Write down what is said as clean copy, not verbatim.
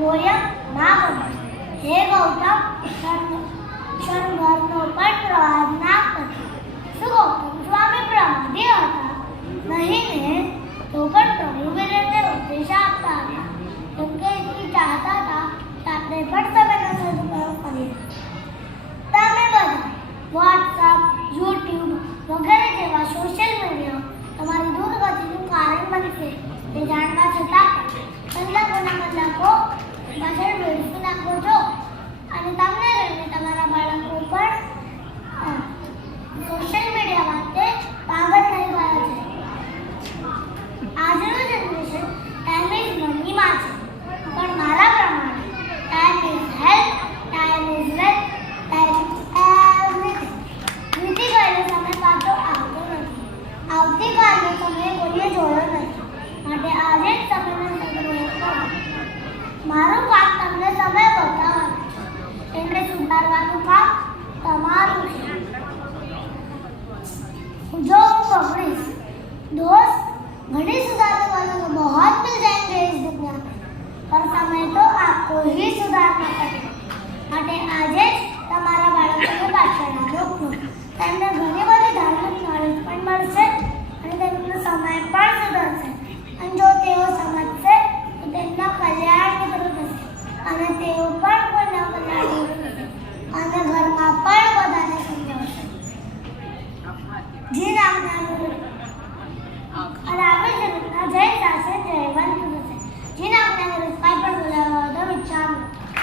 वोयम मामम हे गौतम क्षणभरનો પણ પ્રવાહ ના કરતો. શું ગૌતમ સ્વામી પ્રમાદી હતા? નહીં ને, તો પણ પ્રભુવીરને ઉપદેશ આપતા હતા. કેમ કે એ ચાહતા હતા કે આપણે પણ સમયનો સદુપયોગ કરીએ. તમે બધા વોટ્સઅપ, યુટ્યુબ વગેરે જેવા સોશિયલ મીડિયા તમારી દુર્ગતિનું કારણ બનશે તે જાણવા છતાં કલાકોના કલાકો પાછળ વેડફી નાખો છો અને તમને જોઈને તમારા બાળકો પણ સોશિયલ મીડિયા માટે પાગલ થઈ ગયા છે. આજનું જનરેશન ટાઈમ ઇઝ મનીમાં છે, પણ મારા પ્રમાણે time is health, time is wealth, time everything. વીતી ગયેલો સમય પાછો આવતો નથી. આવતીકાલનો સમય કોઈએ જોયો નથી, માટે આજે જ સમયનો સદુપયોગ કરો. મારું કામ તમને સમય બતાવવાનું છે, એટલે સુધારવાનું કામ તમારું છે. जो बगड़ीस दोस्त घड़ी सुधारने वालों को बहुत मिल जाएंगे इस दुनिया में, पर समय तो आपको ही सुधारना पड़ेगा. માટે આજે જ તમારા બાળકોને પાછળના રોકવો. તેમને ઘણી બધી ધાર્મિક નોલેજ પણ મળશે અને તેમનો સમય પણ સુધરશે. અને જો તેઓ સમય